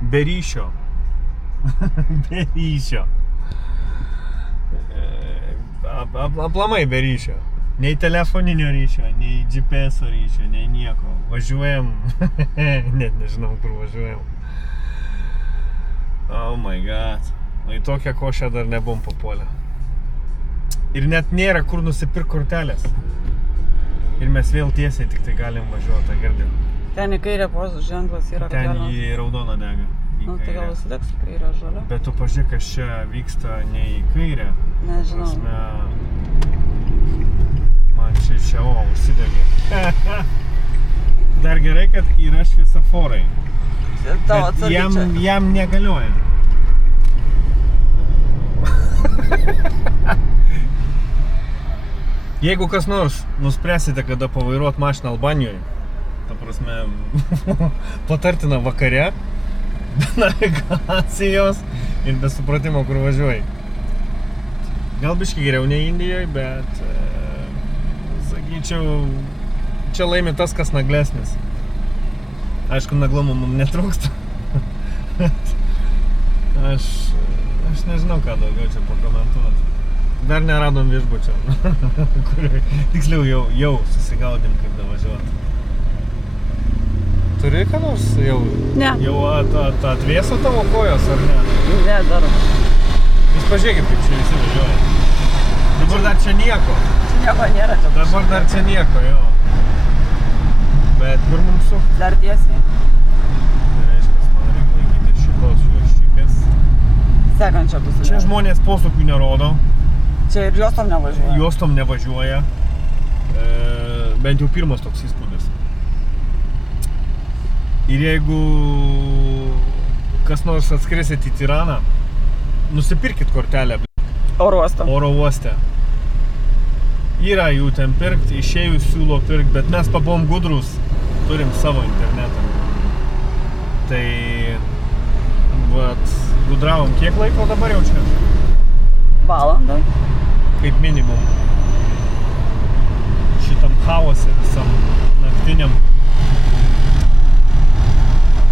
Be ryšio. Be ryšio. Aplamai be ryšio. Nei telefoninio ryšio, nei GPS ryšio, nei nieko. Važiuojam. Net nežinau, kur važiuojam. Oh my god. Į tokią košę dar nebuvom papuolę. Ir net nėra kur nusipirkti kortelės. Ir mes vėl tiesiai tik tai galim važiuoti, girdėjau. Ten į kairę pozų ženklas yra. Ten į raudoną dega. Nu, tai gal užsidegs į kairę žalia. Bet tu pažiūrėk, kas čia vyksta ne į kairę. Nežinau. Man čia užsidegė. Dar gerai, kad yra šviesoforai. Bet jam negalioja. Jeigu kas nors nuspręsite, kada pavairuot mašiną Albanijoje, ta prasme, patartina vakare, be navigacijos ir be supratimo, kur važiuoji. Gal biškai geriau nei Indijoje, bet sakyčiau, čia laimi tas, kas naglesnis. Aišku, naglumo mums netrūksta. Aš nežinau, ką daugiau čia pakomentuoti. Dar neradom viešbučio, tiksliau jau susigaudėm, kaip davažiuoti. Turi ką nors jau? Ne. Jau atvėso tavo kojos, ar ne? Ne, dar. Jūs pažiūrėkit, kaip čia visi važiuoja. Dabar dar čia nieko. Čia nieko nėra. Dabar dar čia nieko, jo. Bet kur mums sukti? Dar tiesiai. Tai reiškia, man reikia laikyti šitos juoščikės. Sekančia pusė. Čia žmonės posūkių nerodo. Čia ir juostom nevažiuoja. Juostom nevažiuoja. Bent jau pirmas toks įspūdis. Ir jeigu kas nors atskrisit į Tiraną, nusipirkit kortelę Oro uoste. Oro uoste. Yra jų ten pirkt, išėjus siūlo pirkt, bet mes pabuvom gudrus, turim savo internetą. Tai vat, gudravom kiek laiko dabar jau čia? Valandą. Kaip minimum. Šitam chaose visam naktiniam.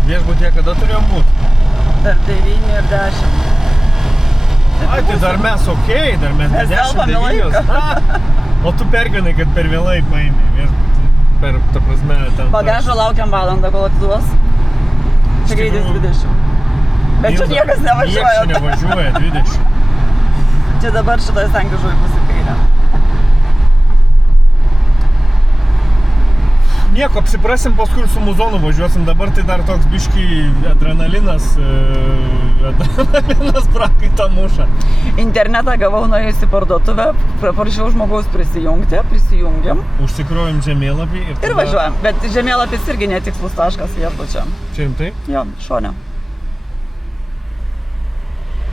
Viešbutyje kada turėjom būt? Dar 9 ir 10. Ai, tai dar mes okei, dar mes 10-9. O tu pergyvenai, kad per vėlai paėmė viešbutį. Per, ta prasme, ten... Bagažo laukiam valandą, kol atiduos. Čia greitis 20. Bet čia niekas nevažiuoja. Niekas nevažiuoja 20. Čia dabar šitoje sankryžoje bus į kairę. Nieko, apsiprasim, paskui su muzonu važiuosim. Dabar tai dar toks biški adrenalinas prakaitą muša. Internetą gavau nuėjus į parduotuvę, prašau žmogaus prisijungiam. Užsikrovim žemėlapį ir važiuojam. Bet žemėlapis irgi netikslus taškas viešbučio. Čia rimtai? Jo, šone.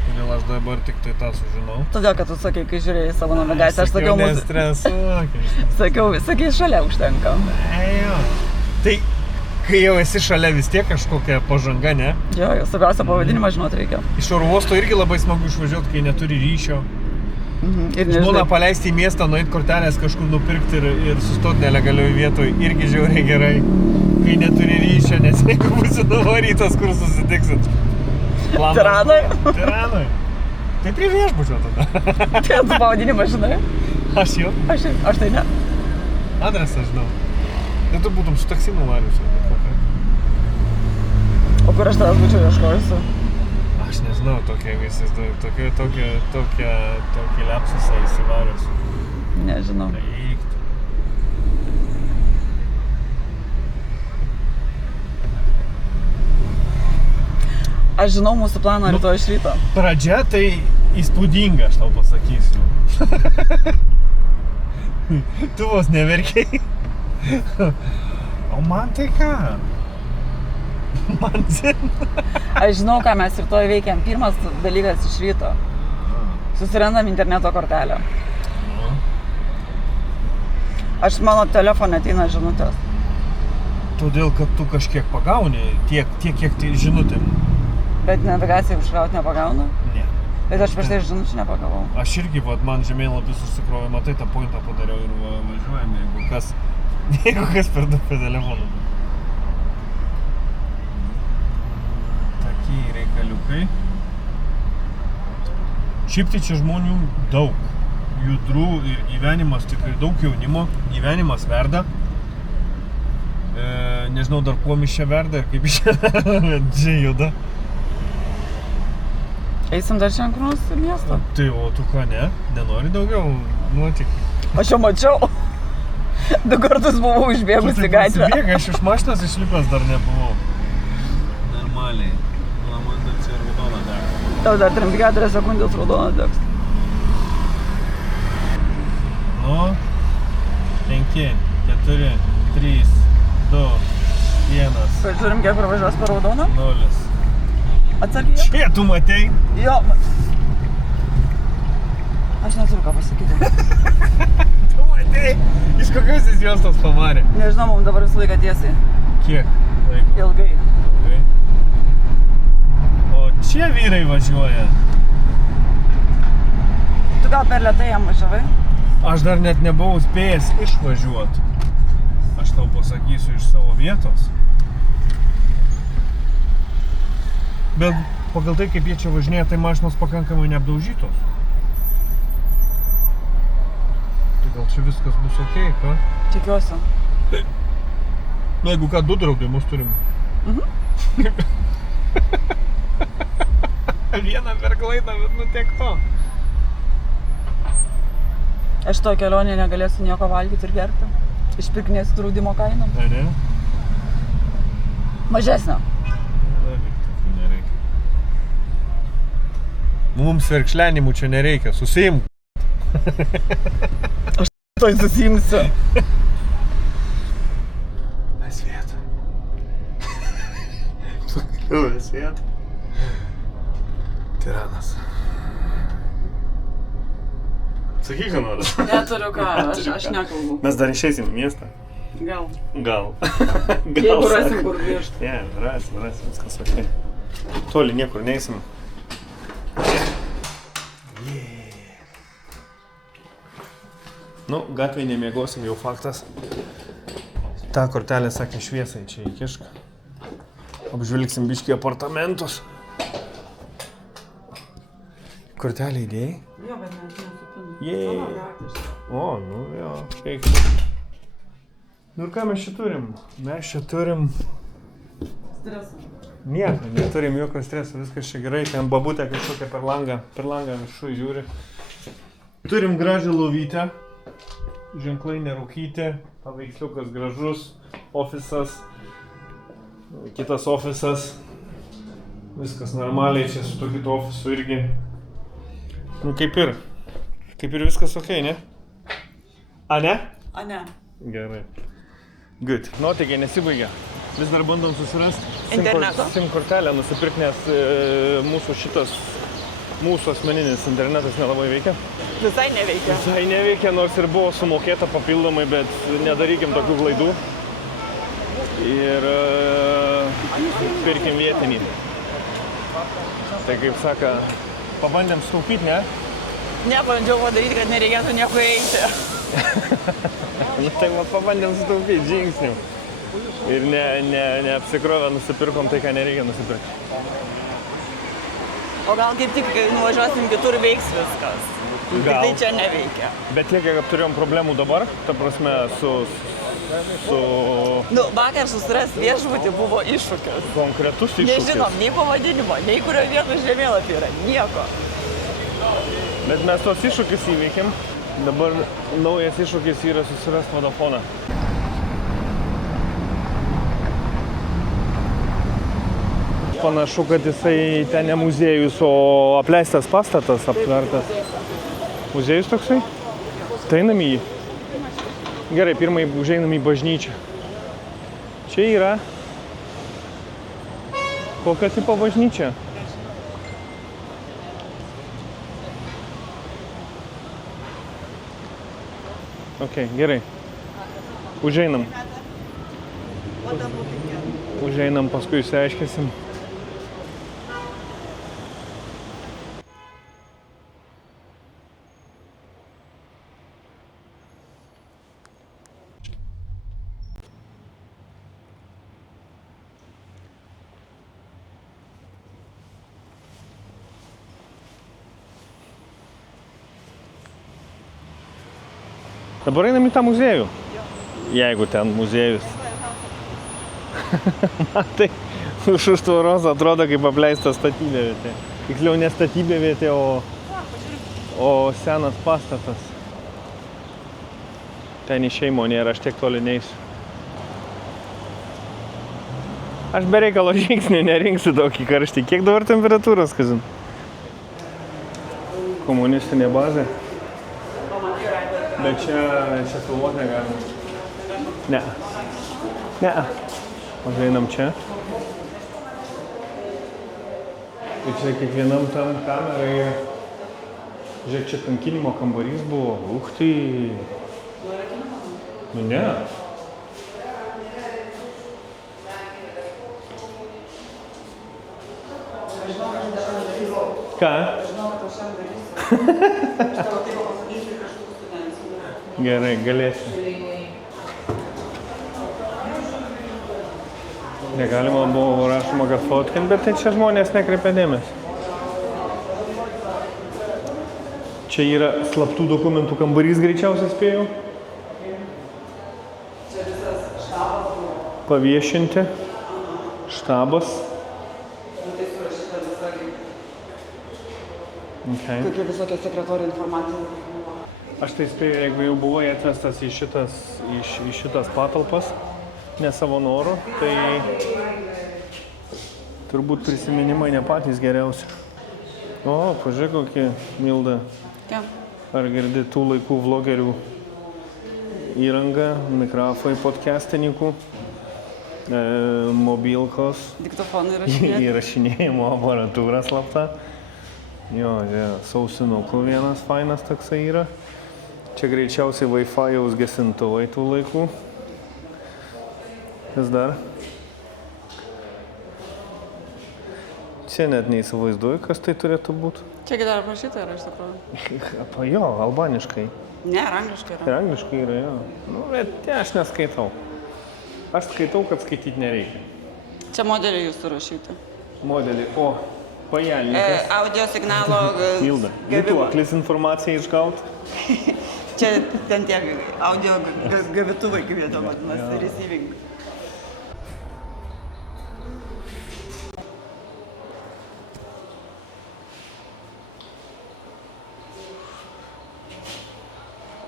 Kodėl aš dabar tik tai tą sužinau? Todėl, kad tu sakai, kai žiūrėjai savo navigaciją, aš sakiau, nestresuok. Sakai, šalia užtenka. Jo. Tai, kai jau esi šalia, vis tiek kažkokia pažanga, ne? Jo, svarbiausia pavadinimą žinot reikia. Iš oro uosto irgi labai smagu išvažiuoti, kai neturi ryšio. Žmona paleisti į miestą, nueit kortelės kažkur nupirkti ir sustoti nelegalioj vietoj irgi žiauriai gerai. Kai neturi ryšio, nes jeigu būsi nuvarytas, kur susitiksit. Tiranoj? Tiranoj. Tai prie viešbučio tada. Tai tu pavadinimą žinai? Aš jau? Aš tai ne. Adresą žinau. Tai tu būtum su taksi nuvariusi. O kur aš tavęs būčiau ieškojusi? Aš nežinau, tokį lepsusą įsivarius. Nežinau. Aš žinau mūsų planą rytoj iš ryto. Pradžia tai įspūdinga, aš tau pasakysiu. Tu vos neverkiai. O man tai ką? Man zin. Aš žinau, ką mes rytoj veikiam. Pirmas dalykas iš ryto. Susirandam interneto kortelę. Aš mano telefone ateina žinutės. Todėl, kad tu kažkiek pagauni, tiek kiek tai žinutėm. Bet navigaciją užkrauti nepagaunu? Ne. Bet aš prieš tai žinučių nepagavau. Aš irgi, man žemėlapis užsikrovė, matai, tą pointą padariau ir važiuojame, jeigu kas per telefoną. Okay. Šiaip tai čia žmonių daug. Judrų ir gyvenimas, tikrai daug jaunimo. Gyvenimas verda. Nežinau dar kuom iš čia verda ir kaip iš čia verda. Čia juda. Eisim dar šiandien kur nors į miestą. Tai o tu ką, ne? Nenori daugiau nuotykių? Aš jau mačiau. 2 kartus buvau išbėgus į gatvę. Aš iš mašinos išlipęs dar nebuvau. Normaliai. Man dar čia raudona dega. Tau dar 34 sekundės raudona degs. Nu, 5, 4, 3, 2, 1, Kai turim kiek pravažiuos per raudoną? 0. Atsargiai. Čia tu matei? Jo. Aš neturiu ką pasakyti. Tu matei? Iš kokios jis juostos pavarė? Nežinau, mums dabar visą laiką tiesiai. Kiek laiko? Ilgai. Ilgai. O čia vyrai važiuoja. Tu gal per lėtai jam važiavai? Aš dar net nebuvau spėjęs išvažiuot. Aš tau pasakysiu iš savo vietos. Bet pagal tai, kaip jie čia važinėja, tai mašinos pakankamai neapdaužytos. Tai gal čia viskas bus okei, ką? Tikiuosi. Na, jeigu ką, 2 draudimus turim. Vieną per klaidą, bet nu tiek to. Aš to kelionė negalėsiu nieko valgyti ir gerti. Išpirkinėsiu draudimo kainą. A, ne? Mažesnio. Tokių nereikia. Mums verkšlenimų čia nereikia, susiimk. Toj susiimsiu. Mes vietą. Mes vietą. Tiranas. Sakyk, ką nori. Neturiu ką, aš nekalbu. Mes dar išeisim į miestą. Gal. Gal. Jeigu rasim kur grįžti. Ne, rasim, viskas okei. Toli niekur neeisim. Nu, gatvėje nemiegosim, jau faktas. Ta kortelė sakė šviesai, čia įkišk. Apžvilgsim biškį apartamentus. Kortelę įdėjai? Jo, bet nesupinu. Jei. O, nu jo, eik. Nu ir ką mes čia turim? Mes čia turim... Stresą. Nieko, neturim jokio streso, viskas čia gerai. Ten babutė kažkokia per langą viršų žiūri. Turim gražią lovytę. Ženklai nerūkyti, paveiksliukas gražus, ofisas, kitas ofisas, viskas normaliai, čia su tokiu ofisu irgi. Nu kaip ir viskas okei, ne? A ne? A ne. Gerai. Good. Nuotykiai nesibaigia. Vis dar bandom susirasti Interneto? SIM kortelę nusipirkti, nes mūsų asmeninis internetas nelabai veikia. Visai neveikia. Visai neveikia, nors ir buvo sumokėta papildomai, bet nedarykim tokių klaidų. Ir pirkim vietinį. Tai kaip saka, pabandėm sutaupyti, ne? Nebandžiau padaryti, kad nereikėtų nieko eiti. Nu tai pabandėm sutaupyti žingsnių. Ir neapsikrovę nusipirkom tai, ką nereikia nusipirkti. O gal kaip tik nuvažiuosim kitur veiks viskas. Gal. Tai čia neveikia. Bet tiek, kiek turėjom problemų dabar, ta prasme, su Nu, vakar susirasti viešbutį buvo iššūkis. konkretus iššūkis. Nežinom nei pavadinimo, nei kurio vietų žemėlapį yra, nieko. Bet mes tos iššūkis įveikėm. Dabar naujas iššūkis yra susirasti Vodafoną. Panašu, kad jisai ten ne muziejus, o apleistas pastatas, aptvertas. Muziejus toksai? Tai einam į jį. Gerai, pirmai užeinam į bažnyčią. Čia yra kokio tipo bažnyčia? Ok, gerai. Užeinam. Užeinam, paskui išsiaiškinsim. Dabar einam į tą muziejų. Jeigu ten muziejus. Man tai už tvoros atrodo kaip apleista statybėvietė. Tiksliau ne statybėvietė, o senas pastatas. Ten išeimo nėra, aš tiek toli neisiu. Aš be reikalo žingsnių nerinksiu tokį karštį. Kiek dabar temperatūros, kažin? Komunistinė bazė. Bet čia filmuot negalima. Ne. Užeinam čia. Ir čia kiekvienam tam kamerai. Žiūrėk, čia kankinimo kambarys buvo. Tai. Nu ne. Ką? Gerai, galėsiu. Negalima buvo rašoma, kad fotkint, bet tai čia žmonės nekreipia dėmesį. Čia yra slaptų dokumentų kambarys, greičiausiai spėjau. Čia visas štabas buvo. Paviešinti. Štabas. Tai surašyta visa kaip... Okay. Kokia visokia sekretorių informacija. Aš tai spėjau, jeigu jau buvai atvestas į šitas patalpas, ne savo noru, tai turbūt prisiminimai ne patys geriausi. O, pažiūrėk kokį Milda. Ką? Ar girdi tų laikų vlogerių įrangą, mikrofai podcastininkų, mobilkos, Diktofonai įrašinėti. įrašinėjimo aparatūra slapta. Jo, sausinukų vienas fainas toksai yra. Čia greičiausiai Wi-Fi-jaus gesintuvai tų laikų. Kas dar? Čia net neįsivaizduoju, kas tai turėtų būti. Čiagi dar aprašyta yra iš tikrųjų. Jo, albaniškai. Ne, ir angliškai yra. Ir angliškai yra, jo. Nu, bet aš neskaitau. Aš skaitau, kad skaityti nereikia. Čia modeliai jūs surašyti. Modelį. O, pajelnikas. Audio signalo Milda. Vituoklis informaciją išgaut. Čia ten tie audio gavituvai, kaip jie to vadinasi, receiving.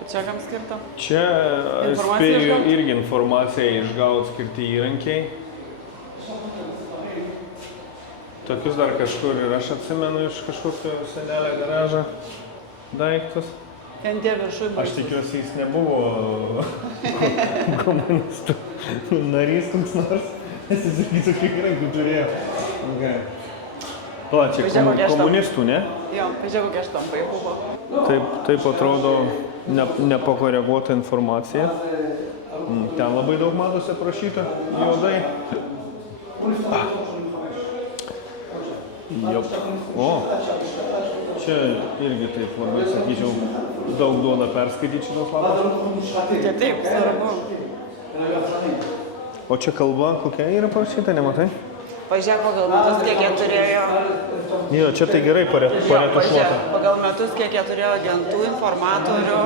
Čia kam skirta? Čia spėju irgi informaciją išgaut skirti įrankiai. Tokius dar kažkur ir aš atsimenu iš kažkokio senelio garažo daiktus. Ten tie viršui bus. Aš tikiuosi, jis nebuvo komunistų narys koks nors, nes jis irgi tokių įrankių turėjo. Okay. Plačiai, komunistų, ne? Jo, pažiūrėk, kokie štampai buvo. Taip atrodo nepakoreguota informacija. Ten labai daug matosi aprašyta juodai. Jop. O, čia irgi taip labai, sakyčiau, daug duoda perskaityti šitos lapus. Taip, svarbu. O čia kalba kokia yra parašyta, nematai? Pažiūrėk pagal metus, kiek jie turėjo... Jo, čia tai gerai paretušuota. Pagal metus, kiek jie turėjo agentų, informatorių.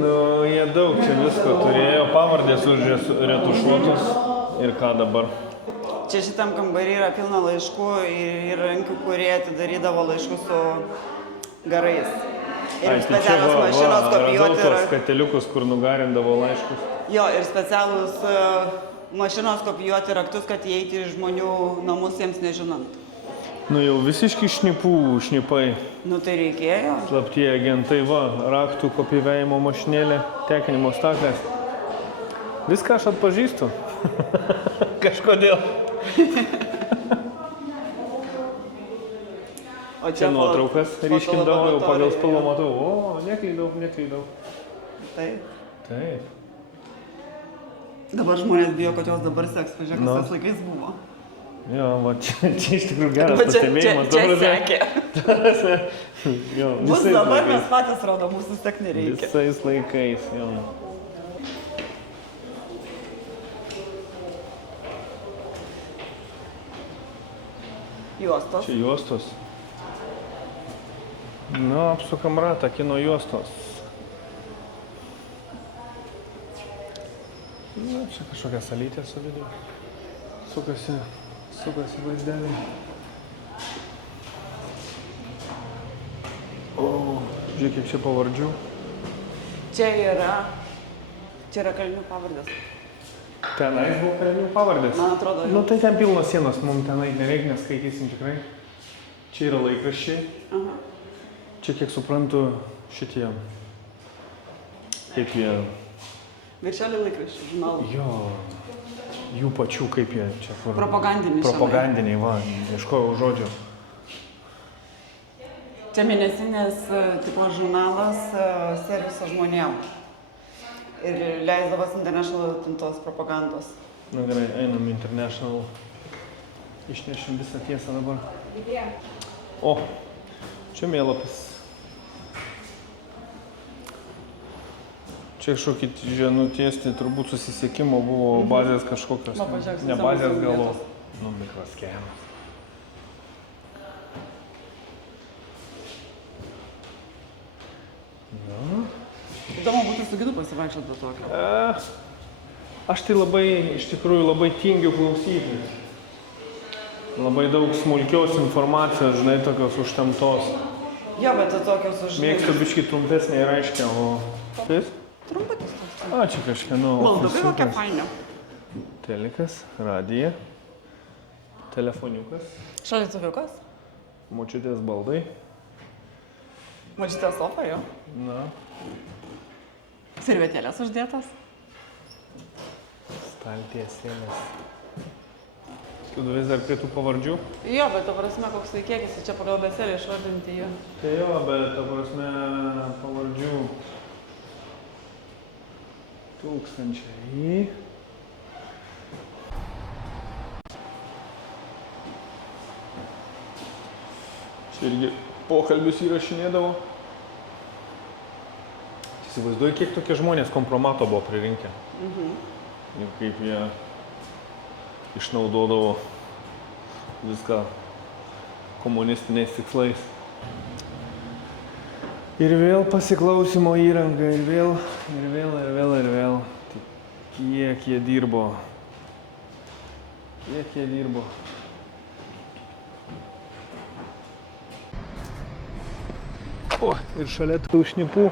Nu, jie daug čia visko turėjo, pavardės užretušuotus ir ką dabar. Čia šitam kambarį yra pilna laiškų ir įrankių, kurie atidarydavo laiškus su garais. Ir specialios mašinos kopijuoti. Radau tos kateliukus, kur nugarindavo laiškus. Jo, ir specialus mašinos kopijuoti raktus, kad įeiti į žmonių namus jiems nežinant. Nu jau visiški šnipai. Nu tai reikėjo. Slaptie agentai, va, raktų kopijavimo mašinėlė, tekinimo staklės. Viską aš atpažįstu. Kažkodėl. O čia nuotraukas ryškindavo, jau pagal spalvą matau. O, neklydau. Taip. Dabar žmonės bijo, kad jos dabar seks, pažiūrėk, kas tais laikais buvo. Jo, va, čia iš tikrųjų geras pastebėjimas. Čia sekė. Bus dabar mes patys rodo, mūsų sek nereikia. Visais laikais, jo. Juostos. Čia juostos. Nu, apsukam ratą kino juostos. Nu, čia kažkokia salytė su viduje. Sukasi vaizdelį. O, žiūrėk, kiek čia pavardžių. Čia yra kalinių pavardės. Tenais buvo kalinių pavardės. Man atrodo, jau. Nu, tai ten pilnos sienos, mums tenai nereikia, neskaitysim tikrai. Čia yra laikraščiai. Aha. Čia, kiek suprantu, šitie, kaip jie... Viršelį laikraščių, žurnalų. Jo, jų pačių, kaip jie čia... Propagandiniai. Propagandiniai, va, ieškojau žodžio. Čia mėnesinės tipo žurnalas serviso žmonėm. Ir leisdavas International tos propagandos. Na gerai, einam International. Išnešim visą tiesą dabar. O, čia mėlapis. Čia kažkokį nutiesti, turbūt susisiekimo buvo bazės kažkokios. Ne bazės galo. Nu, mikroschemas. Nu. Įdomu būtų su gidu pasivaikščioti be tokio. Aš tai labai, iš tikrųjų, labai tingiu klausyti. Labai daug smulkios informacijos, žinai, tokios užtemtos. Jo, bet tokios už... Mėgstu biškį trumpesnė ir aiškia, o... Taip? Trumputis toks. A, čia kažkieno... Maldukai kokia fainė. Telikas, radija, telefoniukas, Šaldytuviukas. močiutės baldai. Močiutės sofa, jo. Na, Servetėlės uždėtas. staltiesėlės. Tu vis dar prie tų pavardžių? Jo, bet ta prasme, koks tai kiekis, čia pagal beselį išvardinti jų. Tai jo, bet ta prasme pavardžių 1000. Čia irgi pokalbius įrašinėdavo. Įsivaizduoju, kiek tokie žmonės kompromato buvo pririnkę. Ir kaip jie išnaudodavo viską komunistiniais tikslais. Ir vėl pasiklausimo įranga, ir vėl. Tai kiek jie dirbo. O, ir šalia tų šnipų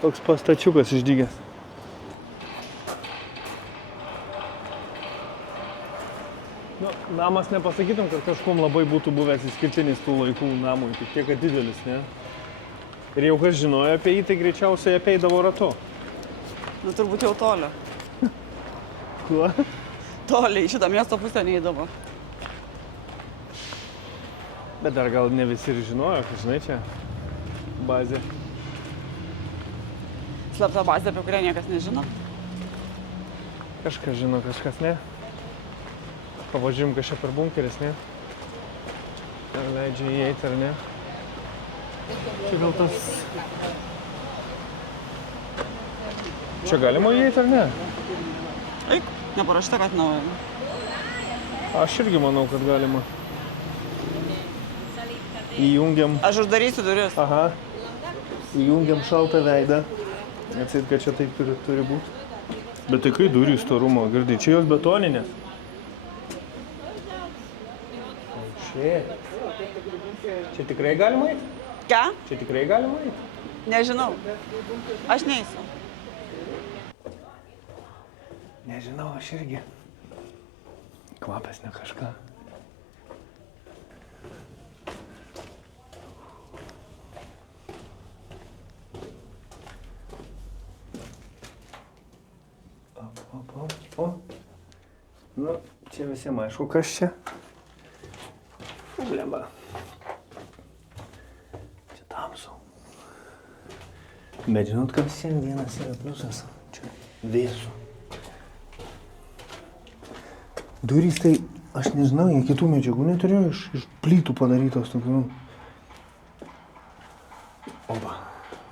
toks pastačiukas išdygęs. Nu, namas nepasakytum, kad kažkuom labai būtų buvęs išskirtinis tų laikų namui, tik tiek, kad didelis, ne? Ir jau kas žinojo apie jį, tai greičiausiai apeidavo ratu. Nu, turbūt jau toli. Kuo? Toli, į šitą miesto pusę neįdavo. Bet dar gal ne visi ir žinojo, kad žinai čia bazė. Slapta bazė, apie kurią niekas nežino. Kažkas žino, kažkas ne. Pavažiuojam, kas čia per bunkeris, ne? Ar leidžia įeiti, ar ne? Čia gal tas... Čia galima įeiti, ar ne? Eik, neparašyta, kad nauja. Aš irgi manau, kad galima. Įjungiam... Aš uždarysiu duris. Aha. Įjungiam šaltą veidą. Atsit, kad čia taip turi būti. Bet tai kai durų storumo, girdai, čia jos betoninės. Čia tikrai galima eiti? Ką? Čia tikrai galima eiti? Nežinau. Aš neįsiu. Nežinau, aš irgi. Kvapas ne kažką. O. Nu, čia visiems aišku, kas čia. Problema. Čia tamsu. Bet žinot, kad visiems vienas yra pliusas. Čia vėsu. Durys tai, aš nežinau, jie kitų medžiagų neturėjo iš plytų padarytos tokių. Oba.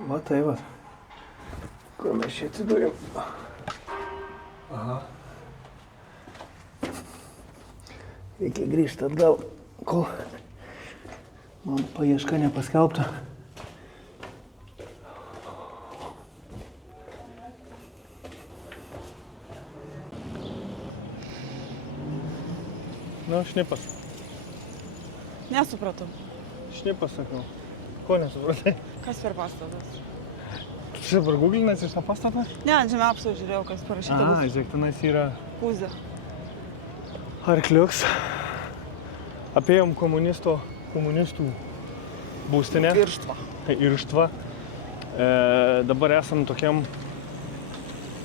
Va tai va. Kur mes čia atsidūrėm? Aha. Reikia grįžti atgal, kol man paieška nepaskelbta. Nu, šnipas. Nesupratau. Šnipas sakau. Ko nesupratai? Kas per pastatas? Tu čia dabar googlinasi šitą pastatą? Ne, ant žemėapsų žiūrėjau, kas parašyta A, bus. žiūrėk, tenais yra Kūzė. arkliuks. Apėjom komunistų būstinę. Irštva. Dabar esam tokiam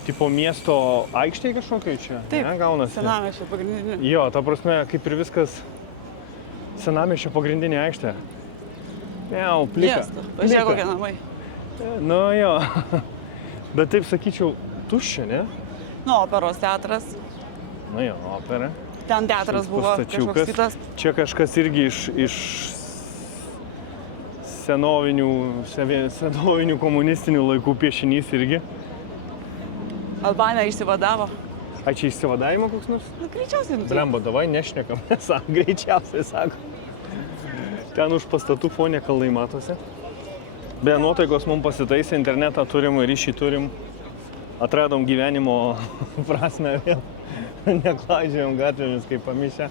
tipo miesto aikštėje kažkokiai čia. Taip, ne, gaunasi. senamiesčio pagrindinė. Jo, ta prasme, kaip ir viskas senamiesčio pagrindinė aikštė. Jau, plika. Miestą. Pažiūrėk, kokie namai. Nu jo. Bet taip sakyčiau, tuščia, ne? Nu, operos teatras. Nu jo, opera. Ten teatras buvo kažkoks kitas. Čia kažkas irgi iš senovinių komunistinių laikų piešinys irgi. Albanija išsivadavo. A čia išsivadavimo koks nors? Nu, greičiausiai. Blemba, davai nešnekam. Greičiausiai sako. Ten už pastatų fonė kalnai matosi. Be nuotaikos mums pasitaisė, internetą turim, ryšį turim. Atradom gyvenimo prasme vėl. Neklaidžiojom gatvėmis kaip pamišę.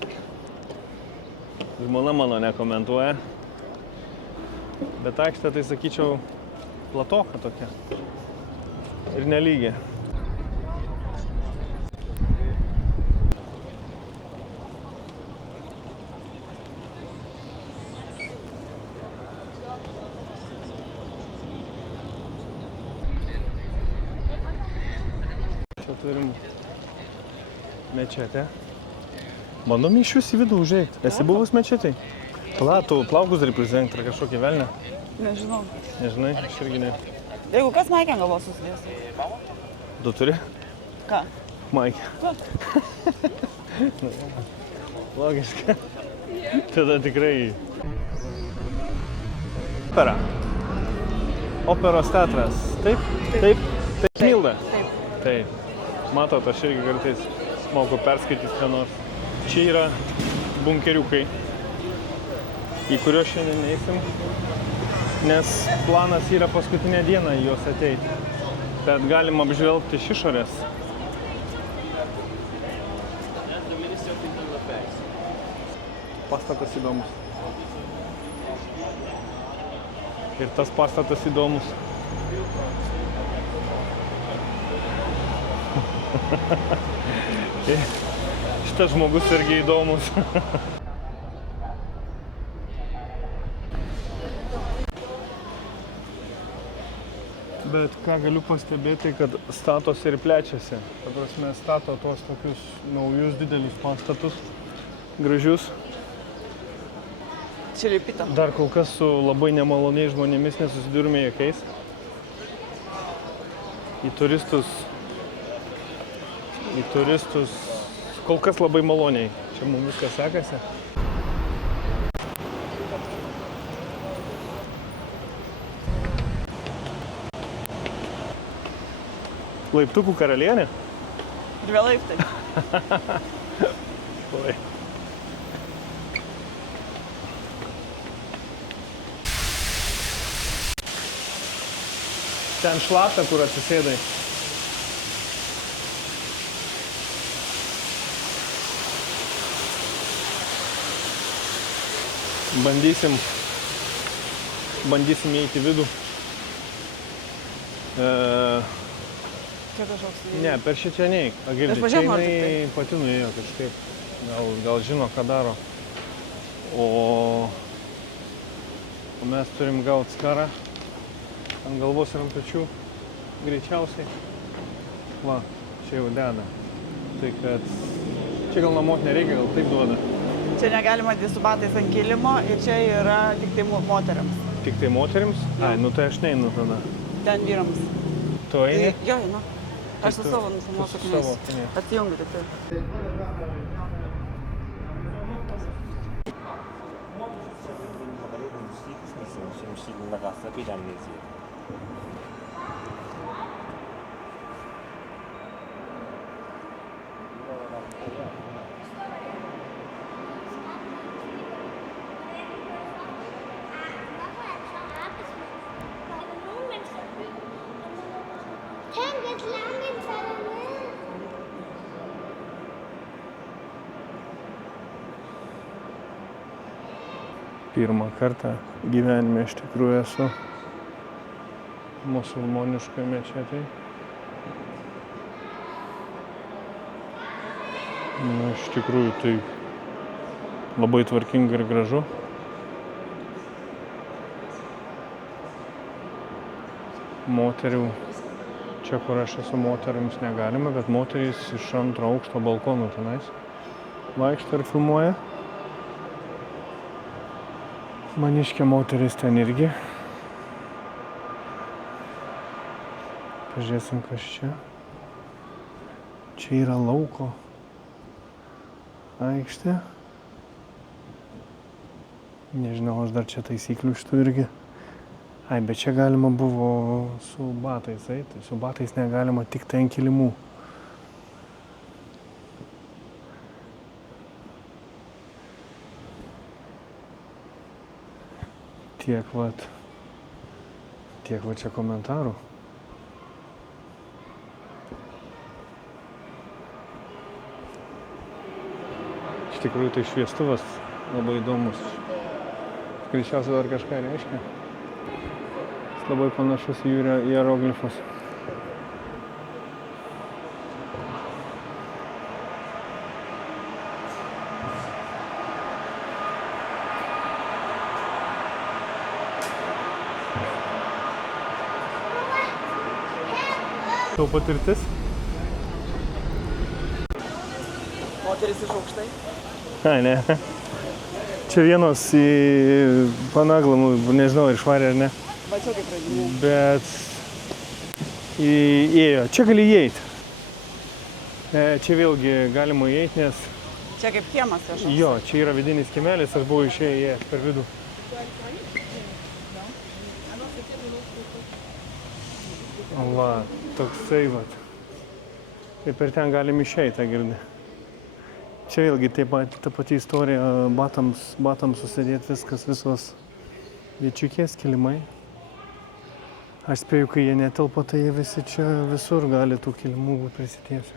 Žmona mano nekomentuoja. Bet aikštė, tai sakyčiau, platoka tokia. Ir nelygi. Čia turim mečetę. Bandom iš vis į vidų užeiti. Esi buvus mečetėj? Tu plaukus dar prizengt ar kažkokį velnę? Nežinau. Nežinai, aš irgi ne. Jeigu kas Maikė galvos susidės? Du turi? Ką? Maikė. Ko? Logiška. Tada tikrai... Opera. Operos teatras. Taip? Taip. Taip, Milda? Taip. Taip. Matot, aš irgi kartais moku perskaityti ką nors. Čia yra bunkeriukai, į kuriuos šiandien neisim, nes planas yra paskutinę dieną į juos ateiti. Bet galim apžvelgti iš išorės. Pastatas įdomus. Ir tas pastatas įdomus. Šitas žmogus irgi įdomus. Bet ką galiu pastebėti, kad statosi ir plečiasi. Ta prasme, stato tuos tokius naujus didelius pastatus, gražius. Čia lipita. Dar kol kas su labai nemaloniais žmonėmis nesusidurime jokiais. Į turistus kol kas labai maloniai. Čia mums viskas sekasi. Laiptukų karalienė? Dvi laiptai. Oi. Ten šlapia, kur atsisėdai. Bandysim įeiti į vidų. Čia kažkoks... Ne, per šičia neik. Aš pažiūrėjau, ar tik jinai pati nuėjo kažkaip. Gal žino, ką daro. O mes turim gauti skarą ant galvos ir ant pečių. Greičiausiai. Va, čia jau deda. Tai kad... Čia gal namuot nereikia, gal taip duoda. Čia negalima dvi su batais ant kilimo ir čia yra tik tai moteriams. Tik tai moterims? Ai, nu tai aš neinu tada. Ten vyrams. Tu eini? Jo, einu. Aš su savo nufilmuosiu akiniais. Atsijungiu tik tai. Pirmą kartą gyvenime iš tikrųjų esu musulmoniškoje mečetėje. Iš tikrųjų tai labai tvarkinga ir gražu. Moterių, čia kur aš esu, moterims negalima, bet moterys iš antro aukšto balkonų tenais vaikšto ir filmuoja. Maniškė moteris ten irgi. Pažiūrėsim, kas čia. Čia yra lauko aikštė. Nežinau, aš dar čia taisyklių šitų irgi. Ai, bet čia galima buvo su batais eiti. Su batais negalima tik tai ant kilimų. Tiek va čia komentarų. Iš tikrųjų tai šviestuvas labai įdomus. Greičiausiai dar kažką reiškia. Jis labai panašus į hieroglifus. Tau patirtis? Moteris iš aukštai. Ai, ne. Čia vienos į Panaglamų, nežinau, ir švarė ar ne. Mačiau, kaip pradėjau. Bet įėjo. Čia gali įeiti. Čia vėlgi galima įeiti, nes... Čia kaip kiemas kažkoks. Jo, čia yra vidinis kiemelis, aš buvau išėjęs per vidų. Va, toksai vat. Ir per ten galim išeiti, girdi. Čia vėlgi ta pati istorija, batams susidėti viskas, visos viečiukės, kilimai. Aš spėju, kai jie netelpa, tai jie visi čia visur gali tų kilimų būti prisitiesę.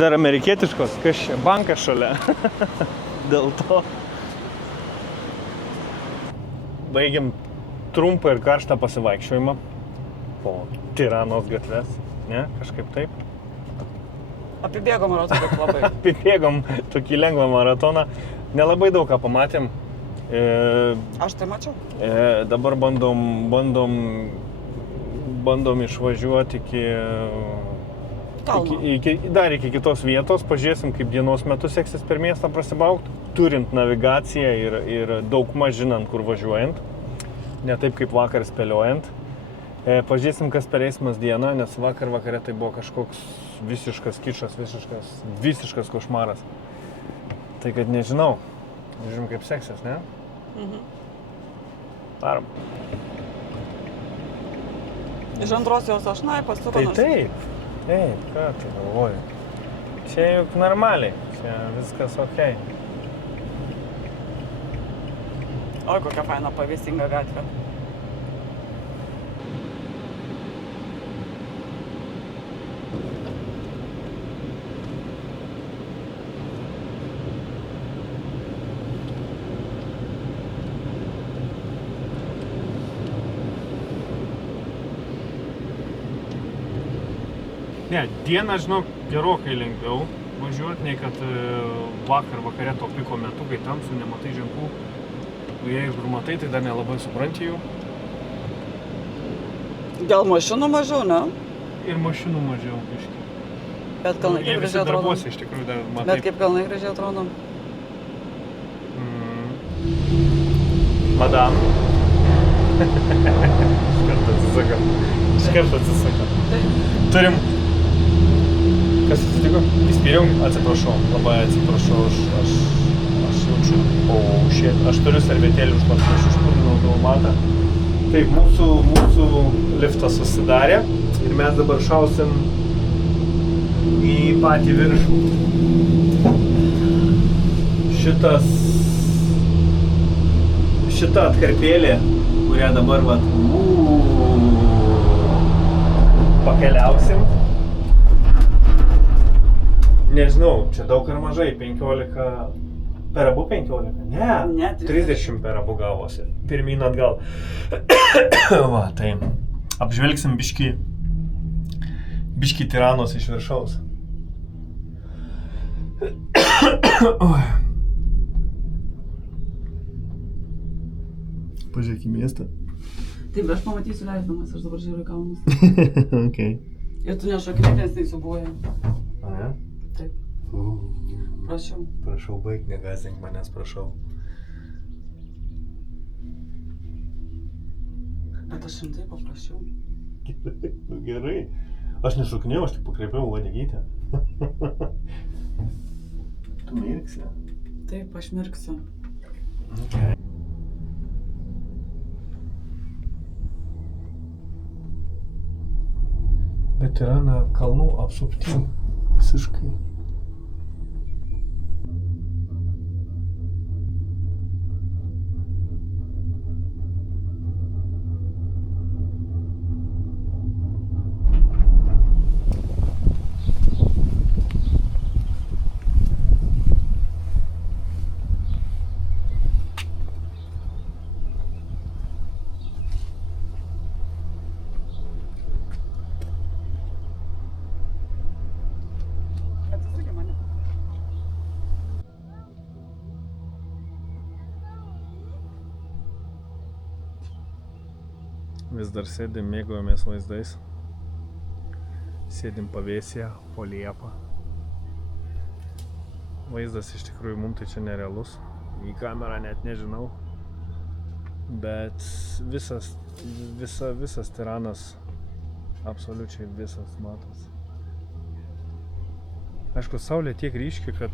Dar amerikietiškos, kas čia, bankas šalia. Dėl to. Baigiam trumpą ir karštą pasivaikščiojimą po Tiranos gatves, ne, kažkaip taip. Apibėgom maratoną labai. Apibėgom tokį lengvą maratoną. Nelabai daug ką pamatėm. Aš tai mačiau. Dabar bandom išvažiuoti dar iki kitos vietos, pažiūrėsim, kaip dienos metu seksis per miestą prasibaukti, turint navigaciją ir daugmaž žinant, kur važiuojant, ne taip kaip vakar spėliojant. Pažiūrėsim, kas per eismas dieną, nes vakare tai buvo kažkoks visiškas kičas, visiškas košmaras. Tai kad nežinau, žiūrim, kaip seksis, ne? Darom. Iš antrosios aš pasuko. Taip, ką tu galvoji? Čia juk normaliai, čia viskas okei. Oi, kokia faina pavyzdinga gatvė. Ne, dieną, žinok, gerokai lengviau važiuoti, nei kad vakare to piko metu, kai tamsu, nematai ženklų. Jeigu ir matai, tai dar nelabai supranti jų. Dėl mašinų mažiau, ne? Ir mašinų mažiau, biškį. Bet kalnai kaip gražiai atrodo. Darbuose iš tikrųjų dar matai. Bet kaip kalnai gražiai atrodo. Madam. Iš karto atsisakam. Turim. Kas atsitiko? Įspyriau, atsiprašau, labai atsiprašau, aš jaučiu, aš turiu servetėlį užlapti, aš užpurninau automatą. Taip, mūsų liftas susidarė ir mes dabar šausim į patį viršų. Šitas šita atkarpėlė, kurią dabar vat pakeliausim. Nežinau, čia daug ar mažai, 15... Per abu 15? Ne, 30 per abu gavosi. Pirmyn atgal. Va, tai apžvelgsim biškį Tiranos iš viršaus. Pažiūrėk į miestą. Taip, aš pamatysiu leisdamas, aš dabar žiūriu į kalnus. Okay. Ir tu nešokime, nes tai subuoja. A ne? Taip. Prašau. Prašau, baig, negąsdink manęs, prašau. Bet aš rimtai paprašiau. Gerai. Aš nešokinėjau, aš tik pakreipiau uodegytę. Tu mirksi? Taip, aš mirksiu. Okay. Bet yra na kalnų apsupti visiškai. Vis dar sėdim, mėgaujamės vaizdais. Sėdim pavėsyje, po liepą. Vaizdas iš tikrųjų mums tai čia nerealus. Į kamerą net nežinau. Bet visas Tiranas, absoliučiai visas matosi. Aišku, saulė tiek ryški, kad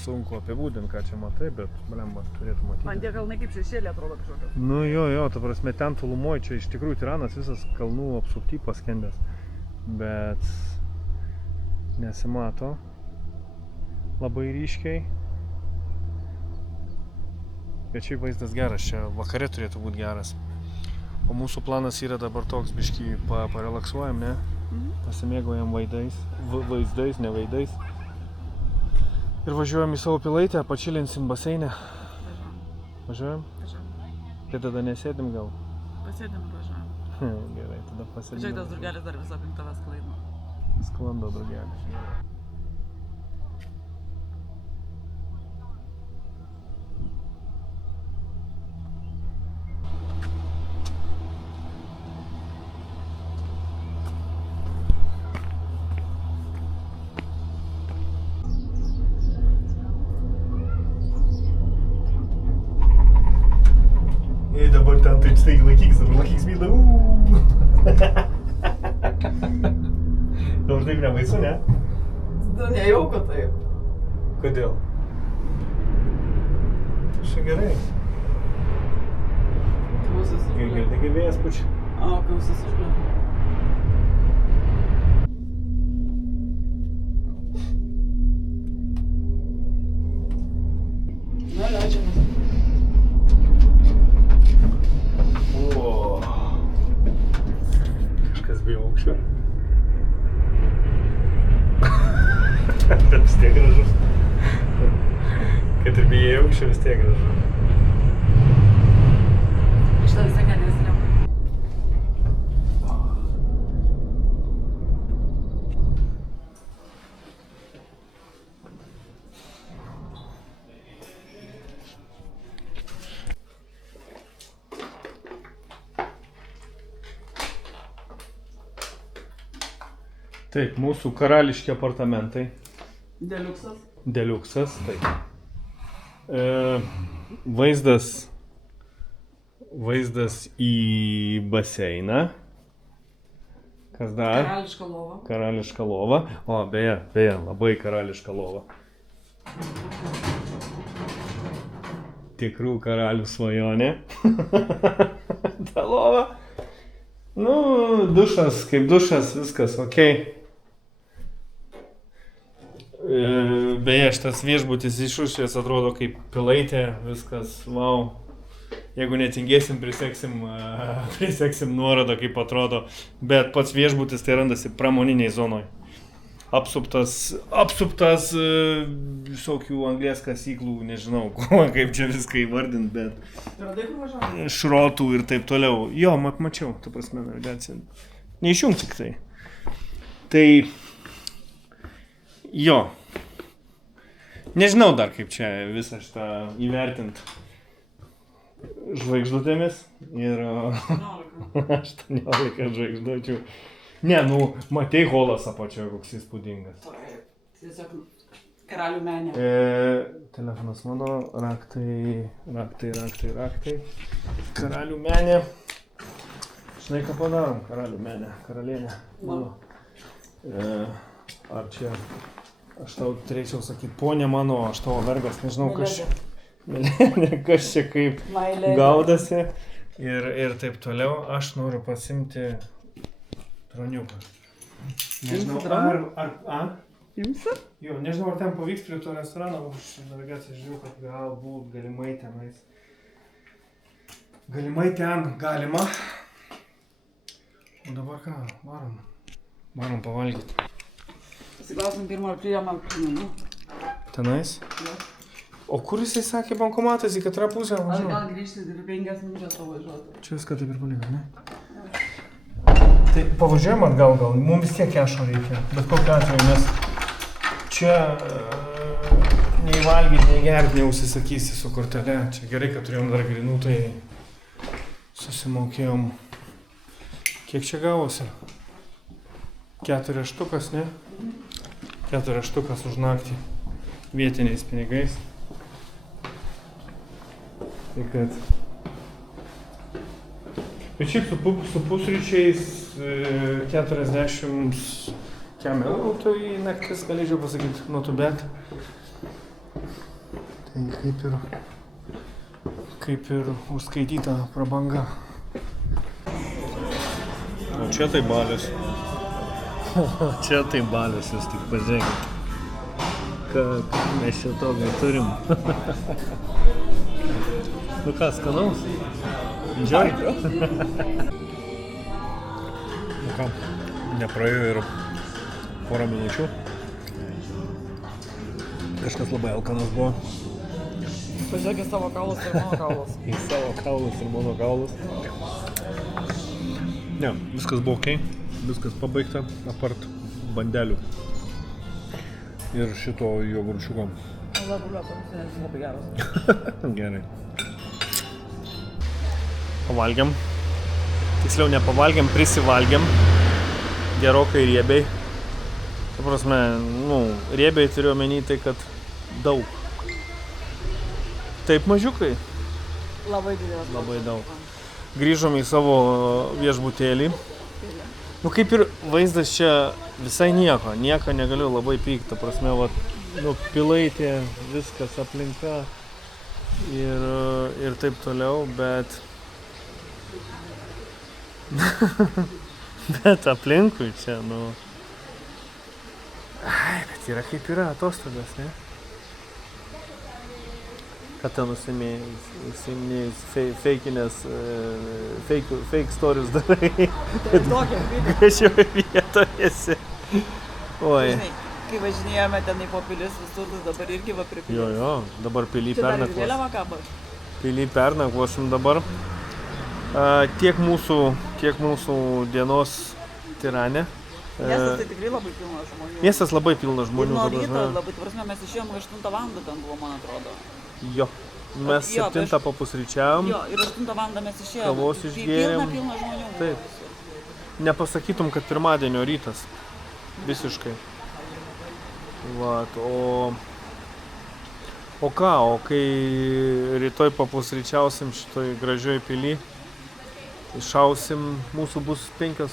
sunku apibūdinti, ką čia matai, bet, blemba, turėtų matyti. Man tie kalnai kaip šešėlė atrodo kažkokios. Nu jo, ta prasme, ten tolumoj, čia iš tikrųjų Tiranas visas kalnų apsupty paskendęs, bet nesimato labai ryškiai. Bet šiaip vaizdas geras, čia vakare turėtų būti geras. O mūsų planas yra dabar toks, biškį parelaksuojam, ne? Pasimėgaujam vaizdais, ne vaidais. Ir važiuojam į savo pilaitę, pačilinsim baseinę. Važiuojam? Važiuojam. Tai tada nesėdim gal? Pasėdim ir važiuojam. Gerai, tada pasėdim. Žiūrėk, tas drugelis dar visą aplink tavęs sklaido. Sklando drugelis. Dabar ten taip staigiai laikyks vydą. Dabar taip nebaisu, ne? Tu nejauku taip. Kodėl? Čia gerai. Klausis užglė. Girdi, kaip vėjas pučia. O, klausis užglė. Na, leidžiamas. Kažkas bijo aukščio. Bet vis tiek gražu. Kad ir bijai aukščio, vis tiek gražu. Šitą visą kelią nesiniau. Taip, mūsų karališki apartamentai. Deliuksas. Deliuksas, taip. Vaizdas į baseiną. Kas dar? Karališka lova. Karališka lova. O, beje, labai karališka lova. Tikrų karalių svajonė. Ta lova. Nu, dušas, kaip dušas, viskas, okei. Beje, šitas viešbutis išušės atrodo kaip pilaitė, viskas, wow. Jeigu netingėsim, priseksim nuorodą, kaip atrodo, bet pats viešbutis tai randasi pramoniniai zonoj. Apsuptas visokių anglės kasyklų, nežinau, kaip čia viską įvardint, bet šrotų ir taip toliau. Jo, mačiau, ta prasme, navigacija. Neišjung tik tai. Tai, jo, nežinau dar kaip čia visą šitą įvertint žvaigždutėmis ir 18 žvaigždučių. Ne, matei holas apačioje, koks įspūdingas. Tiesiog karalių menė. Telefonas mano, raktai. Karalių menė. Žinai, ką padarom, karalių menė, karalienė. Mano. Ar čia, aš tau turėčiau sakyti, ponė mano, aš tavo vergas, nežinau, kas čia. Kas čia kaip gaudasi ir taip toliau. Aš noriu pasimti troniuką. Nežinau, Imsi? Jo, nežinau, ar ten pavyks prie to restorano, aš navigaciją žiūrėjau, kad galbūt galimai tenais. Galimai ten galima. O dabar ką, varom pavalgyti. Pasiklausim pirmą ar priėmą pinigų. Tenais? Jo. O kur jisai sakė bankomatas, į katrą pusę važiuoju? Gal grįžti ir 5 minutės pavažiuoti. Čia viską taip ir paliko, ne? Tai pavažiuojam atgal gal, mums vis tiek kešo reikia, bet kokiu atveju, nes čia nei valgyti, nei gerti, neužsisakysi su kortele. Čia gerai, kad turėjom dar grinų, tai susimokėjom. Kiek čia gavosi? 4 štukas, ne? 4 štukas už naktį vietiniais pinigais. Tai kad... Bet šiaip su pusryčiais 40 eurų, tai naktis galėčiau pasakyti, not too bad. Tai kaip ir užskaityta prabanga. O čia tai balius. Čia tai balius, jūs tik pažiūrėkit. Kad mes čia tokio turim. Nu ką, skanaus? Enjoy? Nu ką, nepraėjo ir porą minučių. Kažkas labai alkanas buvo. Pažiūrėk į savo kaulus ir mano kaulus. Į savo kaulus ir mano kaulus. Ne, viskas buvo okei. Viskas pabaigta, apart bandelių. Ir šito jogurčiuko. Labai geras. Gerai. Pavalgiam. Tiksliau nepavalgiam, prisivalgiam. Gerokai riebiai. Ta prasme, riebiai turiu omeny tai, kad daug. Taip mažiukai. Labai didelis. Labai daug. Grįžom į savo viešbutėlį. Kaip ir vaizdas čia visai nieko negaliu labai pykti. Ta prasme, pilaitė, viskas aplinka ir taip toliau, bet bet aplinkui čia, bet yra kaip yra atostogas, ne? Kad ten užsiiminėjus fake stories darai. Gražioje vietoje esi. Oi. Kai važinėjome ten į popilis visur, dabar irgi va prie pilis. Jo, dabar pily pernakvos. Čia dar vėliava kabo. Pily pernakvosim dabar. Tiek mūsų dienos Tirane. Miestas tai tikrai labai pilnas žmonių. Miestas labai pilnas žmonių. Ir nuo ryto labai, prasme, mes išėjom 8 valandą ten buvo, man atrodo. Jo. Mes 7 papusryčiavom. Jo, ir 8 valandą mes išėjom. Kavos išgėrėm. Pilna žmonių. Taip. Nepasakytum, kad pirmadienio rytas. Visiškai. O kai rytoj papusryčiausim šitoj gražioj pily, išausim, mūsų bus 5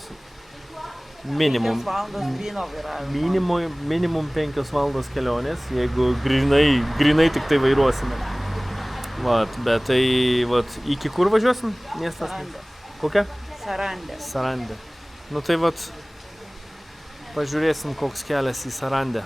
minimum. 5 valandos vyno vairavimo. Minimum 5 valandos kelionės, jeigu grinai tik tai vairuosime. Bet tai, iki kur važiuosim? Miestas? Sarandė. Kokia? Sarandė. Tai pažiūrėsim, koks kelias į Sarandę.